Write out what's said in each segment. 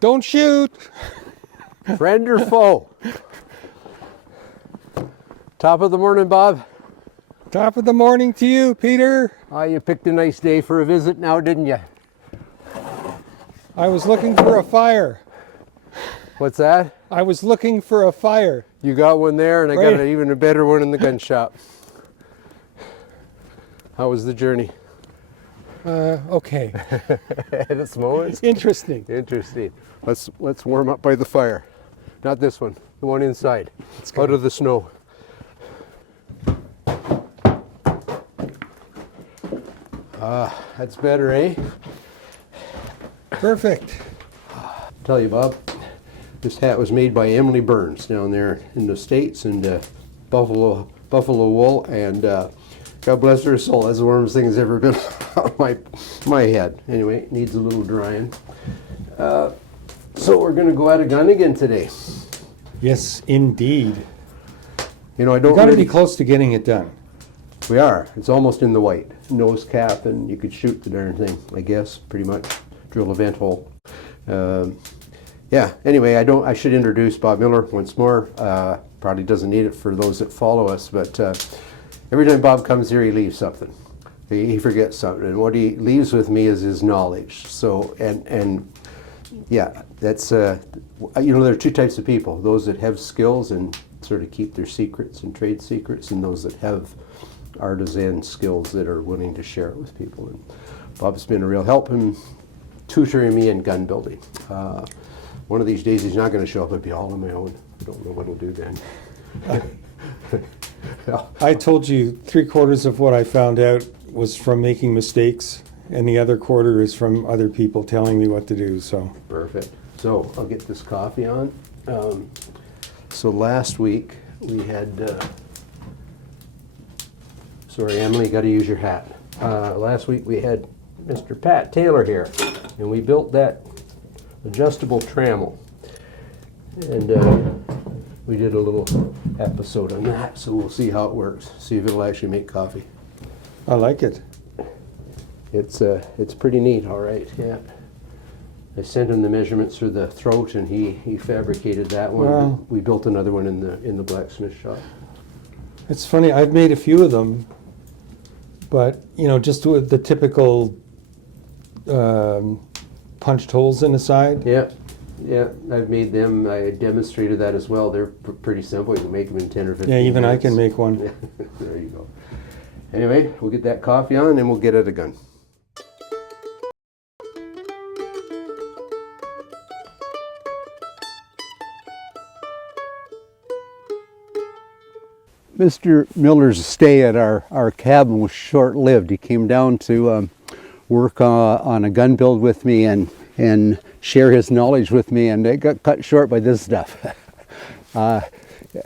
Don't shoot! Friend or foe? Top of the morning, Bob. Top of the morning to you, Peter. You picked a nice day for a visit now, didn't you? I was looking for a fire. What's that? I was looking for a fire. You got one there, and I got even a better one in the gun shop. How was the journey? Okay. At its moments? Interesting. Interesting. Let's warm up by the fire. Not this one, the one inside, out of the snow. That's better, eh? Perfect. Tell you, Bob, this hat was made by Emily Burns down there in the States, and buffalo wool, and God bless her soul, that's the warmest thing that's ever been on my head. Anyway, it needs a little drying. So we're going to go at a gun again today. Yes, indeed. You know, I don't. We've got to be close to getting it done. We are. It's almost in the white. Nose cap, and you could shoot the darn thing, I guess, pretty much. Drill a vent hole. Yeah, anyway, I should introduce Bob Miller once more. Probably doesn't need it for those that follow us, but every time Bob comes here, he leaves something. He forgets something, and what he leaves with me is his knowledge. So, and yeah, that's, you know, there are two types of people. Those that have skills and sort of keep their secrets and trade secrets, and those that have artisan skills that are willing to share it with people. And Bob's been a real help in tutoring me in gun building. One of these days he's not going to show up and be all on my own. I don't know what he'll do then. I told you 3/4 of what I found out was from making mistakes, and the other quarter is from other people telling me what to do. So perfect. So I'll get this coffee on. So last week we had, sorry Emily, got to use your hat. Last week we had Mr. Pat Taylor here, and we built that adjustable trammel, and we did a little episode on that, so we'll see how it works, see if it'll actually make coffee. I like it. It's pretty neat, all right. Yeah, I sent him the measurements for the throat, and he fabricated that one. Wow. We built another one in the blacksmith shop. It's funny, I've made a few of them, but you know, just with the typical punched holes in the side. Yeah, I've made them. I demonstrated that as well. They're pretty simple. You can make them in 10 or 15 Yeah, even minutes. I can make one. There you go. Anyway, we'll get that coffee on and we'll get at a gun. Mr. Miller's stay at our cabin was short-lived. He came down to work on a gun build with me and share his knowledge with me, and it got cut short by this stuff.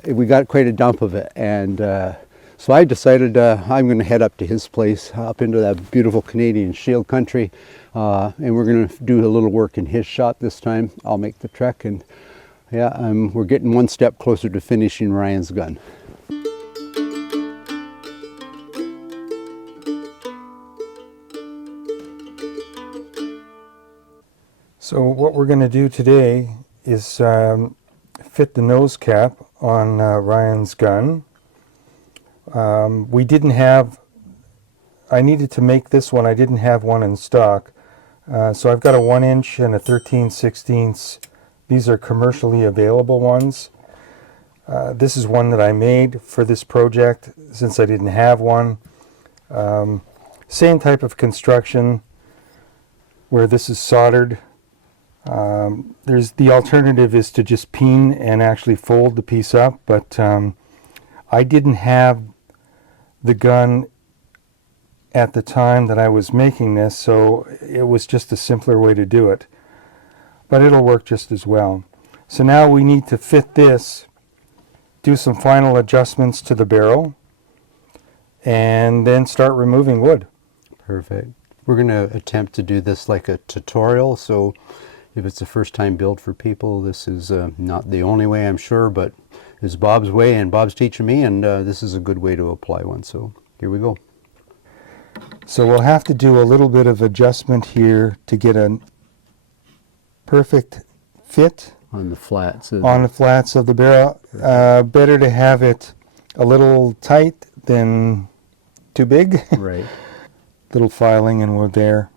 We got quite a dump of it, and so I decided I'm going to head up to his place, up into that beautiful Canadian Shield country, and we're going to do a little work in his shop this time. I'll make the trek, and yeah, we're getting one step closer to finishing Ryan's gun. So what we're going to do today is fit the nose cap on Ryan's gun. I needed to make this one. I didn't have one in stock. So I've got a 1-inch and a 13/16. These are commercially available ones. This is one that I made for this project since I didn't have one. Same type of construction where this is soldered. There's the alternative is to just peen and actually fold the piece up, but I didn't have the gun at the time that I was making this, so it was just a simpler way to do it. But it'll work just as well. So now we need to fit this, do some final adjustments to the barrel, and then start removing wood. Perfect. We're going to attempt to do this like a tutorial, so if it's a first time build for people, this is not the only way, I'm sure, but it's Bob's way, and Bob's teaching me, and this is a good way to apply one. So here we go. So we'll have to do a little bit of adjustment here to get a perfect fit On the flats. on the flats of the barrel. Better to have it a little tight than too big. Right. Little filing and we're there.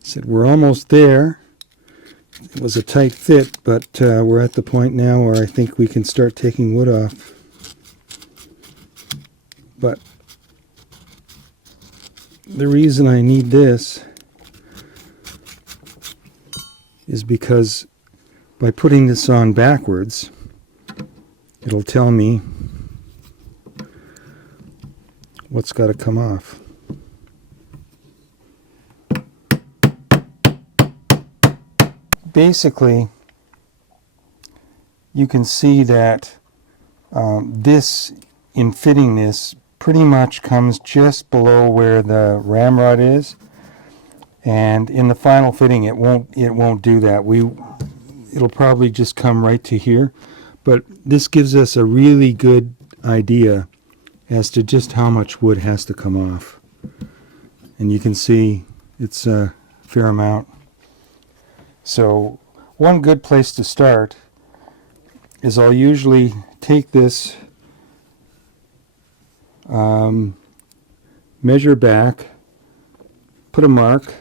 Said we're almost there. It was a tight fit, but we're at the point now where I think we can start taking wood off. But the reason I need this is because by putting this on backwards, it'll tell me what's got to come off. Basically, you can see that this, in fitting this, pretty much comes just below where the ramrod is, and in the final fitting it won't do that. It'll probably just come right to here, but this gives us a really good idea as to just how much wood has to come off, and you can see it's a fair amount. So one good place to start is I'll usually take this, measure back, put a mark,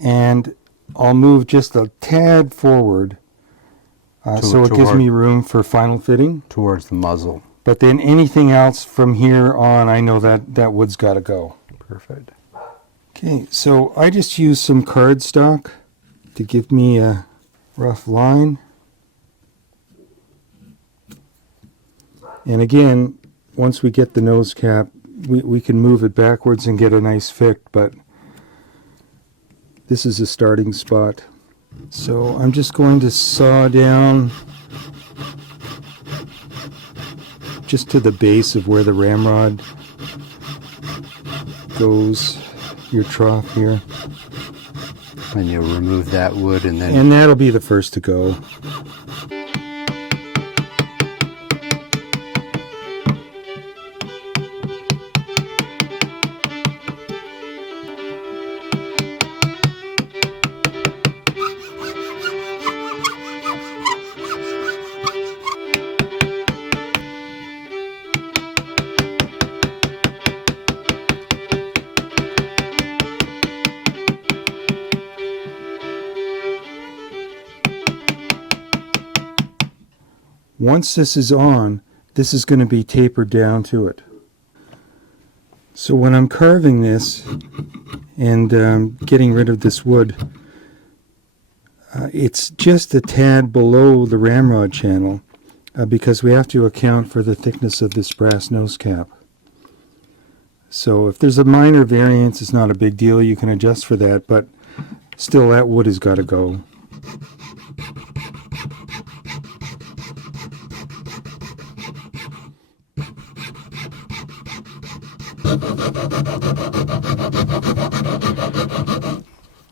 and I'll move just a tad forward so it gives me room for final fitting. Towards the muzzle. But then anything else from here on, I know that wood's got to go. Perfect. Okay, so I just use some cardstock to give me a rough line. And again, once we get the nose cap, we can move it backwards and get a nice fit, but this is a starting spot. So I'm just going to saw down just to the base of where the ramrod goes, your trough here. And you'll remove that wood and then... And that'll be the first to go. Once this is on, this is going to be tapered down to it. So when I'm carving this and getting rid of this wood, it's just a tad below the ramrod channel because we have to account for the thickness of this brass nose cap. So if there's a minor variance, it's not a big deal. You can adjust for that, but still that wood has got to go.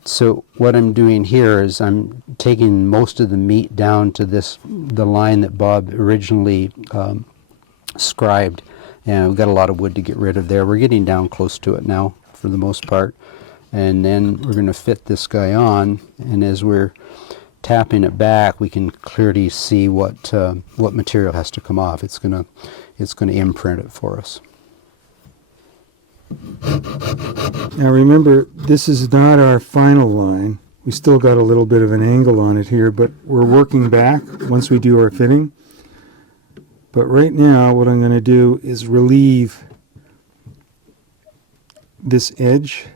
So what I'm doing here is I'm taking most of the meat down to the line that Bob originally scribed, and we've got a lot of wood to get rid of there. We're getting down close to it now for the most part, and then we're going to fit this guy on, and as we're tapping it back we can clearly see what material has to come off. It's going to imprint it for us. Now remember, this is not our final line. We still got a little bit of an angle on it here, but we're working back once we do our fitting. But right now what I'm going to do is relieve this edge,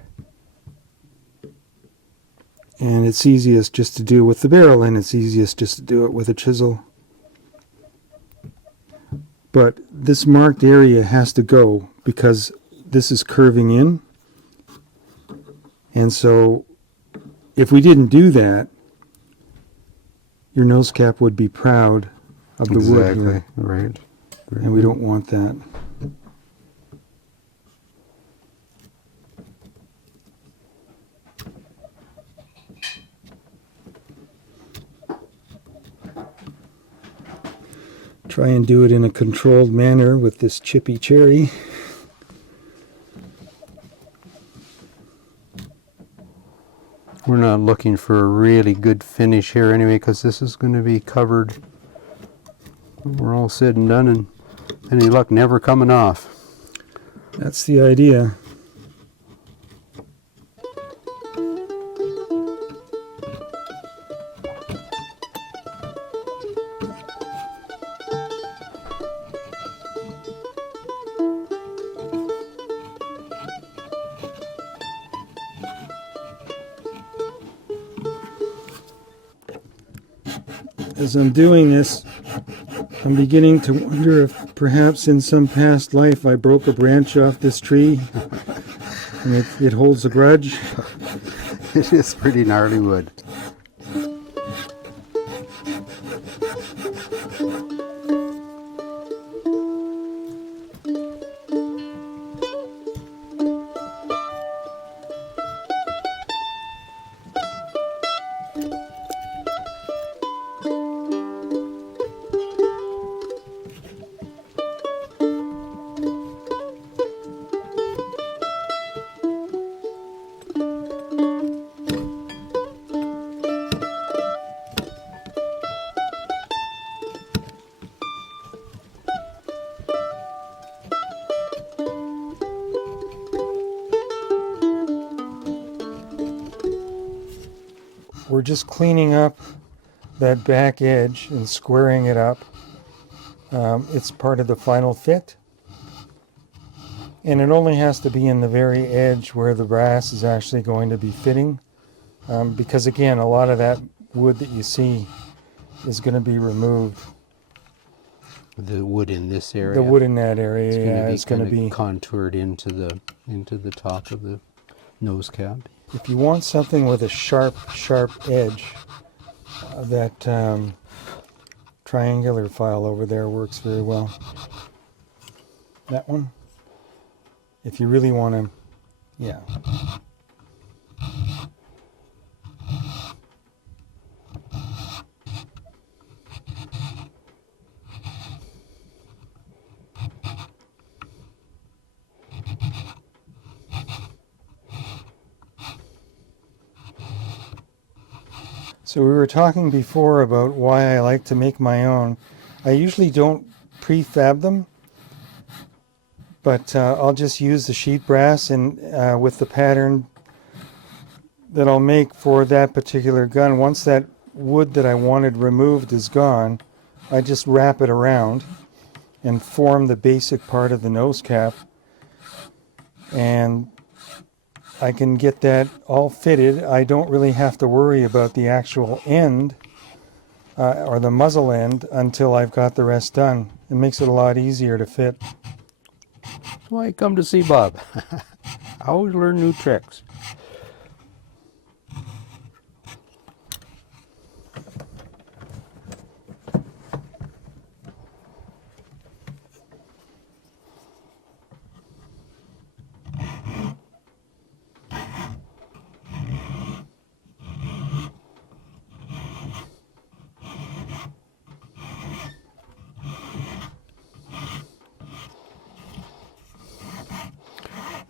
and it's easiest just to do with the barrel, and it's easiest just to do it with a chisel. But this marked area has to go because this is curving in, and so if we didn't do that, your nose cap would be proud of the wood here. Right. and we don't want that. Try and do it in a controlled manner with this chippy cherry. We're not looking for a really good finish here anyway, because this is going to be covered. We're all said and done, and any luck, never coming off. That's the idea. As I'm doing this, I'm beginning to wonder if perhaps in some past life I broke a branch off this tree and it holds a grudge. It is pretty gnarly wood. We're just cleaning up that back edge and squaring it up. It's part of the final fit. And it only has to be in the very edge where the brass is actually going to be fitting. Because again, a lot of that wood that you see is going to be removed. The wood in this area. The wood in that area is going to be contoured into the top of the nose cap. If you want something with a sharp edge, that triangular file over there works very well. That one. If you really want to, yeah. So we were talking before about why I like to make my own. I usually don't prefab them, but I'll just use the sheet brass and with the pattern that I'll make for that particular gun. Once that wood that I wanted removed is gone, I just wrap it around and form the basic part of the nose cap, and I can get that all fitted. I don't really have to worry about the actual end or the muzzle end until I've got the rest done. It makes it a lot easier to fit. That's why I come to see Bob. I always learn new tricks.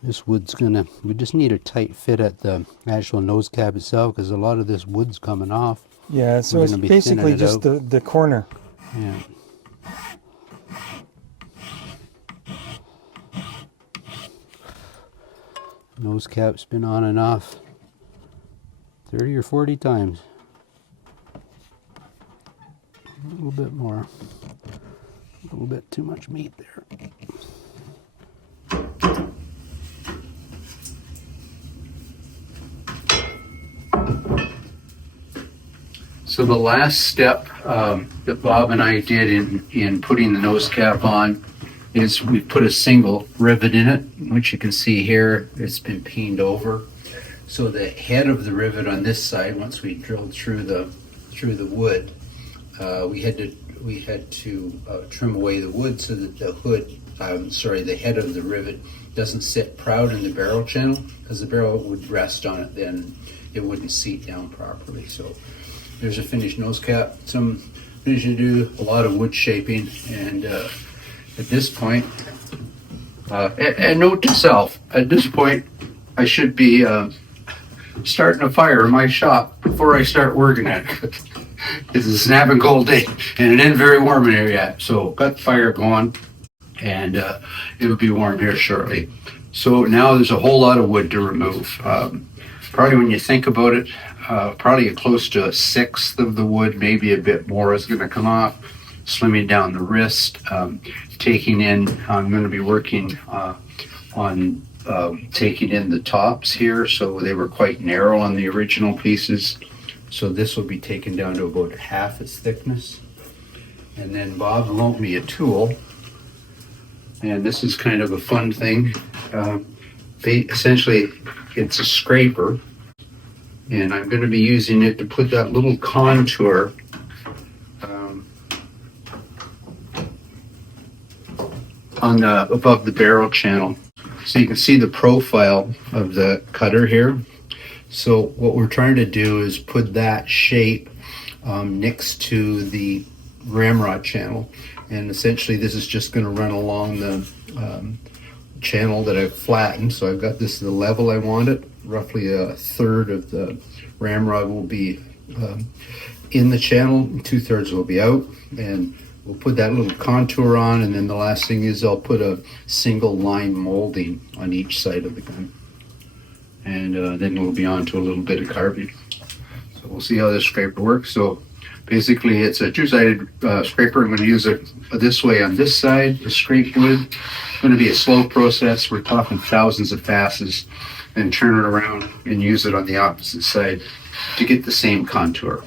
This wood's we just need a tight fit at the actual nose cap itself, because a lot of this wood's coming off. Yeah, so it's basically just the corner. Yeah. Nose cap's been on and off 30 or 40 times. A little bit more. A little bit too much meat there. So the last step that Bob and I did in putting the nose cap on is we put a single rivet in it, which you can see here. It's been peened over. So the head of the rivet on this side, once we drilled through the wood, we had to trim away the wood so that the the head of the rivet doesn't sit proud in the barrel channel, because the barrel would rest on it, then it wouldn't seat down properly. So there's a finished nose cap. Some finishing to do, a lot of wood shaping, and at this point, and note to self, at this point, I should be starting a fire in my shop before I start working at it. It's a snap and cold day, and it ain't very warm in here yet. So got the fire going, and it'll be warm here shortly. So now there's a whole lot of wood to remove. Probably when you think about it, probably close to a sixth of the wood, maybe a bit more, is going to come off, slimming down the wrist. Taking in, I'm going to be working on taking in the tops here, so they were quite narrow on the original pieces. So this will be taken down to about half its thickness. And then Bob loaned me a tool, and this is kind of a fun thing. Essentially, it's a scraper, and I'm going to be using it to put that little contour on above the barrel channel, so you can see the profile of the cutter here. So what we're trying to do is put that shape next to the ramrod channel, and essentially this is just going to run along the channel that I've flattened. So I've got this the level I want it. Roughly a third of the ramrod will be in the channel, 2/3 will be out, and we'll put that little contour on, and then the last thing is I'll put a single line molding on each side of the gun. And then we'll be on to a little bit of carving. So we'll see how this scraper works. So basically it's a two-sided scraper. I'm going to use it this way on this side, the scrape wood. It's going to be a slow process. We're talking thousands of passes, and turn it around and use it on the opposite side to get the same contour.